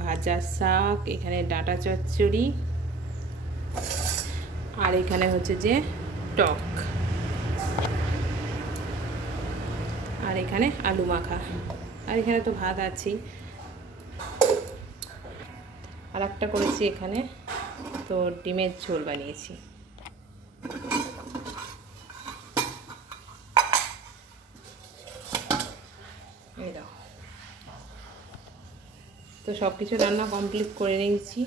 ভাজা শাক, এখানে ডাঁটা চচ্চড়ি, আর এখানে হচ্ছে যে টক, আর এখানে আলু মাখা, আর এখানে তো ভাত আছেই। আর একটা করেছি এখানে তো ডিমের ঝোল বানিয়েছি। এই দাও। তো সব কিছু রান্না কমপ্লিট করে নিয়েছি।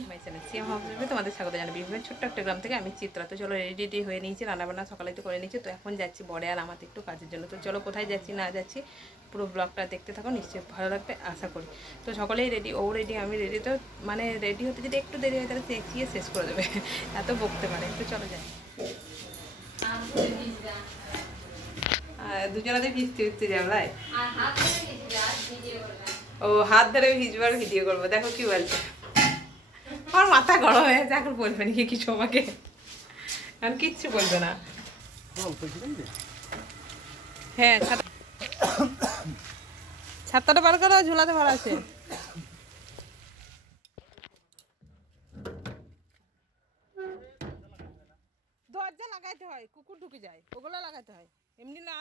তোমাদের স্বাগত জানাবি ছোট্ট একটা গ্রাম থেকে, আমি চিত্রা। তো চলো রেডি হয়ে নিয়েছি, রান্নাবান্না সকালে তো করে নিয়েছি। তো এখন যাচ্ছি বড়ে আর আমার একটু কাজের জন্য। তো চলো কোথায় যাচ্ছি না যাচ্ছি পুরো ব্লগটা দেখতে থাকো, নিশ্চয়ই ভালো লাগবে আশা করি। তো সকলেই রেডি, ও রেডি, আমি রেডি। তো মানে রেডি হতে যদি একটু দেরি হয় তাহলে দেখিয়ে শেষ করে দেবে, এত বকতে পারে। তো চলো যাই। দুজনাতে ভিজতে ভিজতে যাও ভাই। ও হাত ধরে ভিজবার ভিডিও করবো, দেখো কি বলছে। আমার মাথা গরম হয়ে যায়, এখন বলবে নাকি কিছু আমাকে? এখন কিচ্ছু বলবে না। হ্যাঁ, ছাতাটা বার করো, ঝোলাতে ভালো আছে। দরজা লাগাইতে হয়, কুকুর ঢুকে যায়, ওগুলো লাগাতে হয়। এমনি না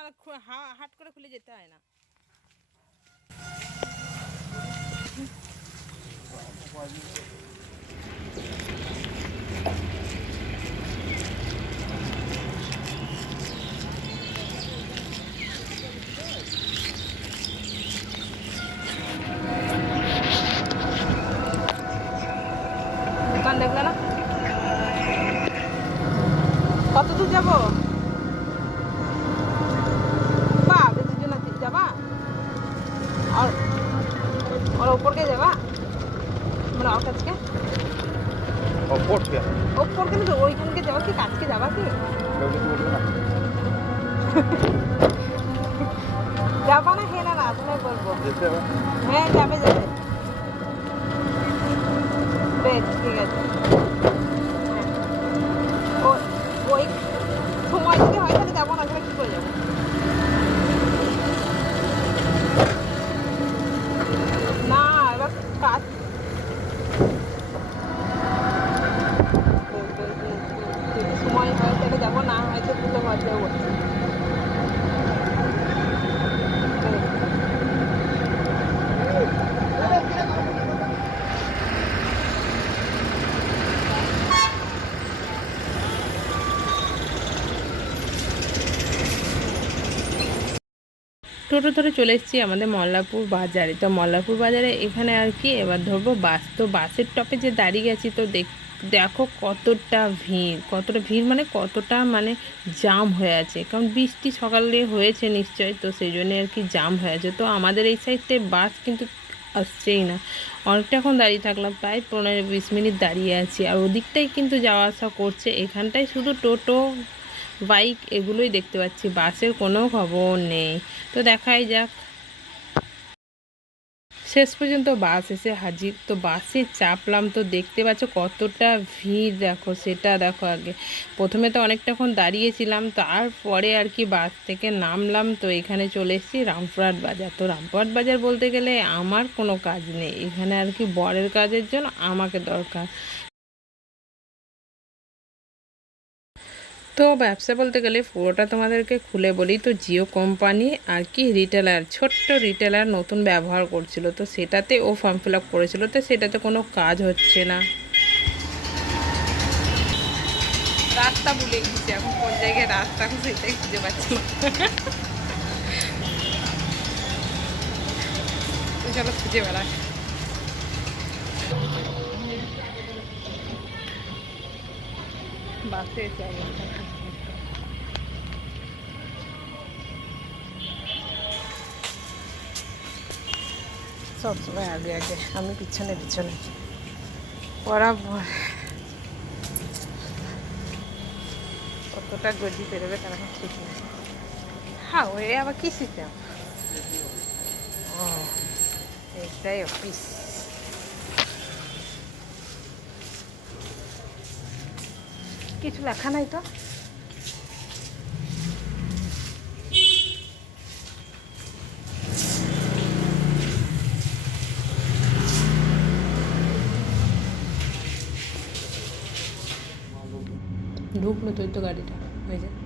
হাট করে খুলে যেতে হয় না। দোকান দেখলে না? কত দূর যাবো? বা বেশি জন যাবা? আর ওর ওপর কে যাবা? মানে ওর কাছকে ওপর কেন তো ওইখানকে যাবা কি কাছকে যাবা কি? যাবা না? হ্যাঁ না তুমি বলবো। হ্যাঁ যাবে যাবে, বেশ ঠিক আছে। ওই সময় যদি হয় তাহলে যাবো, না কি করে যাবো? না এবার কাজ যদি সময় হয় তাহলে যাবো, না হয়তো পুজো ঘর যাবো। টোটো ধরে চলে এসেছি আমাদের মল্লারপুর বাজারে। তো মল্লারপুর বাজারে এখানে আর কি এবার ধরবো বাস। তো বাসের টপে যে দাঁড়িয়ে গেছি, তো দেখো কতটা ভিড় মানে কতটা মানে জাম হয়ে আছে, কারণ বৃষ্টি সকালে হয়েছে নিশ্চয়, তো সেই জন্য আর কি জাম হয়ে আছে। তো আমাদের এই সাইডে বাস কিন্তু আসছেই না, অনেকটা এখন দাঁড়িয়ে থাকলাম, প্রায় 15-20 মিনিট দাঁড়িয়ে আছি। আর ওদিকটাই কিন্তু যাওয়া আসা করছে, এখানটায় শুধু টোটো বাইক এগুলোই দেখতে পাচ্ছি, বাসের কোনো খবর নেই। তো দেখাই যাক। শেষ পর্যন্ত বাস এসে হাজির। তো বাসে চাপলাম, তো দেখতে পাচ্ছ কতটা ভিড়, দেখো সেটা দেখো। আগে প্রথমে তো অনেকটাক্ষণ দাঁড়িয়েছিলাম, তারপরে আর কি বাস থেকে নামলাম। তো এখানে চলে এসেছি রামপুরহাট বাজার। তো রামপুরহাট বাজার বলতে গেলে আমার কোনো কাজ নেই এখানে, আর কি বরের কাজের জন্য আমাকে দরকার। তো ব্যবসা বলতে গেলে পুরোটা তোমাদেরকে খুলে বলি। তো জিও কোম্পানি আর কি রিটেলার, ছোট্ট রিটেলার নতুন ব্যবহার করছিল, তো সেটাতে ও ফর্ম ফিল আপ করেছিল, তো সেটাতে কোনো কাজ হচ্ছে না। রাস্তা ভুলে গেছি, এখন কোন জায়গায় রাস্তা এখন সেটাই খুঁজে পাচ্ছি না। তো চলো খুঁজে বেড়া। বাসে এসে সবসময় আগে আগে, আমি পিছনে পিছনে বরাবর। কতটা গদি বেরোবে তার এখন ঠিক নেই। হ্যাঁ ওই আবার কি সিস্টেম? ও এটাই অফিস। কিছু লেখা নাই তো। ঢুকলো তো, তো গাড়িটা হয়ে যায়।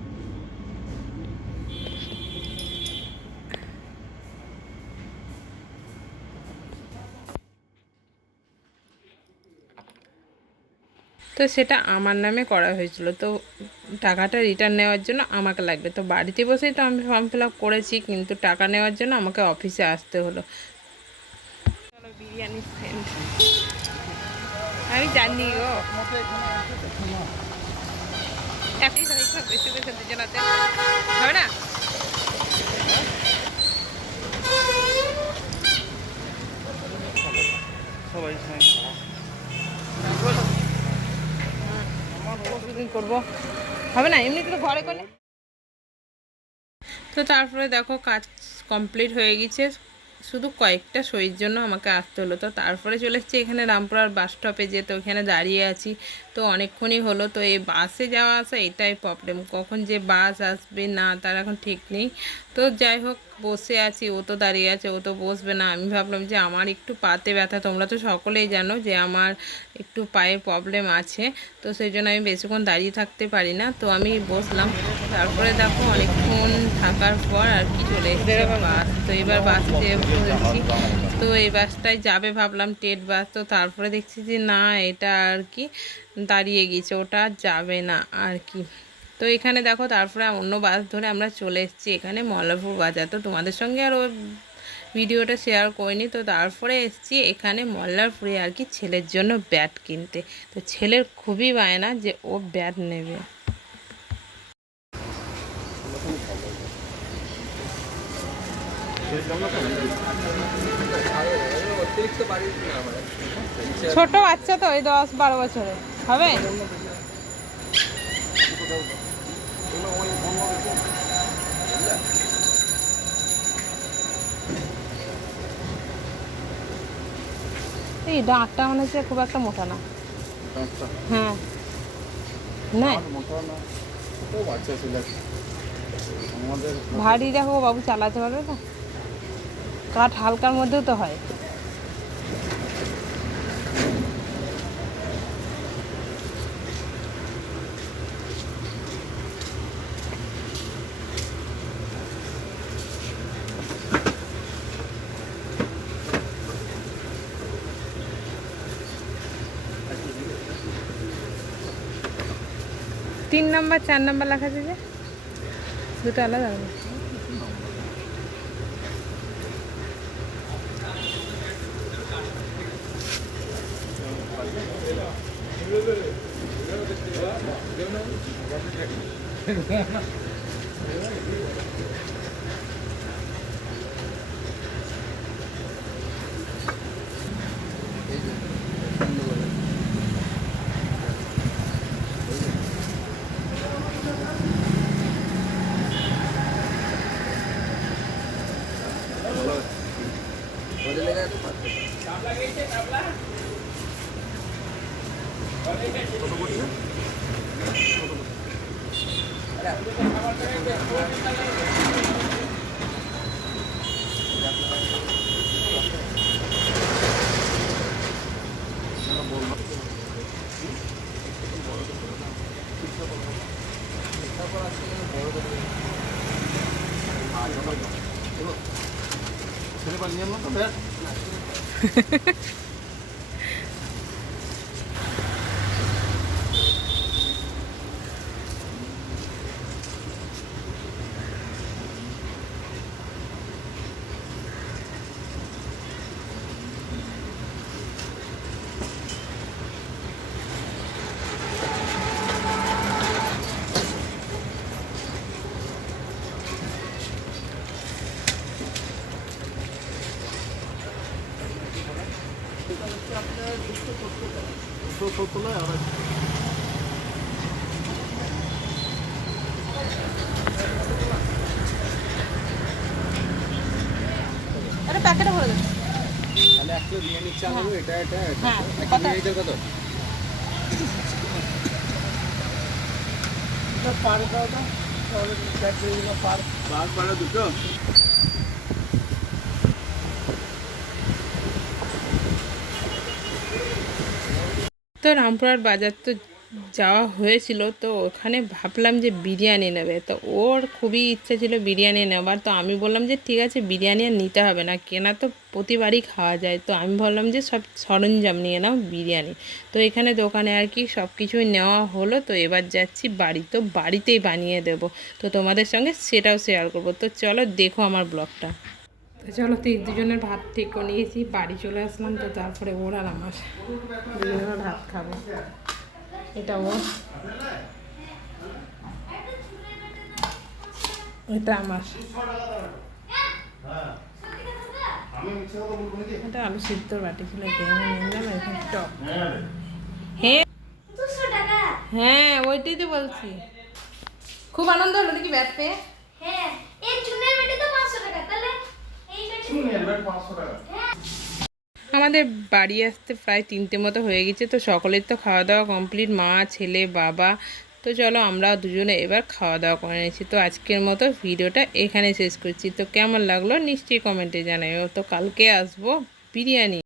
তো সেটা আমার নামে করা হয়েছিল, তো টাকাটা রিটার্ন নেওয়ার জন্য আমাকে লাগবে। তো বাড়িতে বসেই তো আমি ফর্ম ফিল আপ করেছি, কিন্তু টাকা নেওয়ার জন্য আমাকে অফিসে আসতে হলো। চলো বিরিয়ানি সেন্ট, আমি জানি গো বেশি বেশি দুজনাতে হবে না। করবো হবে না, এমনিতে তো ঘরে করলে। তো তারপরে দেখো কাজ কমপ্লিট হয়ে গেছে, শুধু কয়েকটা সইয়ের জন্য আমাকে আসতে হলো। তো তারপরে চলে এসেছি এখানে রামপুরার বাস স্টপে, যে তো ওখানে দাঁড়িয়ে আছি। তো অনেকক্ষণই হলো। তো এই বাসে যাওয়া আসা এটাই প্রবলেম, কখন যে বাস আসবে না তার এখন ঠিক নেই। তো যাই হোক বসে আছি, ও তো দাঁড়িয়ে আছে, ও তো বসবে না। আমি ভাবলাম যে আমার একটু পাতে ব্যথা, তোমরা তো সকলেই জানো যে আমার একটু পায়ে প্রবলেম আছে। তো সেই জন্য আমি বেশিক্ষণ দাঁড়িয়ে থাকতে পারি না। তো আমি বসলাম। তারপরে দেখো অনেকক্ষণ থাকার পর আর কি চলে এসেছে বাস। তো এবার বাসে বলছি, তো এই বাসটাই যাবে ভাবলাম, টেট বাস। তো তারপরে দেখছি যে না, এটা আর কি দাঁড়িয়ে গেছে, ওটা আর যাবে না আর কি। তো এখানে দেখো তারপরে অন্য বাস ধরে আমরা চলে এসেছি এখানে মল্লারপুর বাজার। তো তোমাদের সঙ্গে আর ওই ভিডিওটা শেয়ার করিনি। তো তারপরে এসেছি এখানে মল্লারপুরে আর কি ছেলের জন্য ব্যাট কিনতে। তো ছেলের খুবই বায়না যে ও ব্যাট নেবে। ছোট বাচ্চা তো, ওই 10-12 বছরে হবে। এই ডাঁটটা মনে হচ্ছে খুব একটা মোটা না। হ্যাঁ না, ভারী দেখো বাবু, চালাতে পারবে না, কাঠ হালকার মধ্যেও তো হয়। তিন নাম্বার 4 নাম্বার লেখা আছে যে, দুটো আলাদা আলাদা। এটা প্যাকেটে ভরে দেন তাহলে। 1 কিলো বিরিয়ানি চাল হবে, এটা হ্যাঁ কত বিরিয়ানি কত? এটা পার দাও তো, তাহলে প্যাক করে দিও। পার দুটো। তো রামপুরার বাজার তো যাওয়া হয়েছিল, তো ওখানে ভাবলাম যে বিরিয়ানি নেবে, তো ওর খুবই ইচ্ছা ছিল বিরিয়ানি নেওয়ার। তো আমি বললাম যে ঠিক আছে, বিরিয়ানি আর নিতে হবে না, কেনা তো প্রতিবারই খাওয়া যায়। তো আমি বললাম যে সব সরঞ্জাম নিয়ে নাও বিরিয়ানি। তো এখানে দোকানে আর কি সব কিছুই নেওয়া হলো। তো এবার যাচ্ছি বাড়ি, তো বাড়িতেই বানিয়ে দেব। তো তোমাদের সঙ্গে সেটাও শেয়ার করবো। তো চলো দেখো আমার ব্লগটা। তো চলো, তো দুজনের ভাত ঠিক করে নিয়েছি, বাড়ি চলে আসলাম। তো তারপরে ওর আর আমার দুজনের ভাত খাবো। এটা ওর, এটা আমার, এটা আলু সিদ্ধর বাটি ছিল, এটা আমি নিলাম। এখানে টক। হ্যাঁ হ্যাঁ, ওইটাই তো বলছি। খুব আনন্দ হলো নাকি ব্যাট পেয়ে? হ্যাঁ, এই চুনের বেটে তো 500 টাকা, তাহলে এই চুনের বেটে 500 টাকা। আমাদের বাড়ি আসতে প্রায় 3টে মতো হয়ে গেছে। তো সকলের তো খাওয়া দাওয়া কমপ্লিট, মা ছেলে বাবা। তো চলো আমরা দুজনে এবার খাওয়া দাওয়া করে নিয়েছি। তো আজকের মতো ভিডিওটা এখানে শেষ করছি। তো কেমন লাগলো নিশ্চয়ই কমেন্টে জানাইও। তো কালকে আসবো বিরিয়ানি।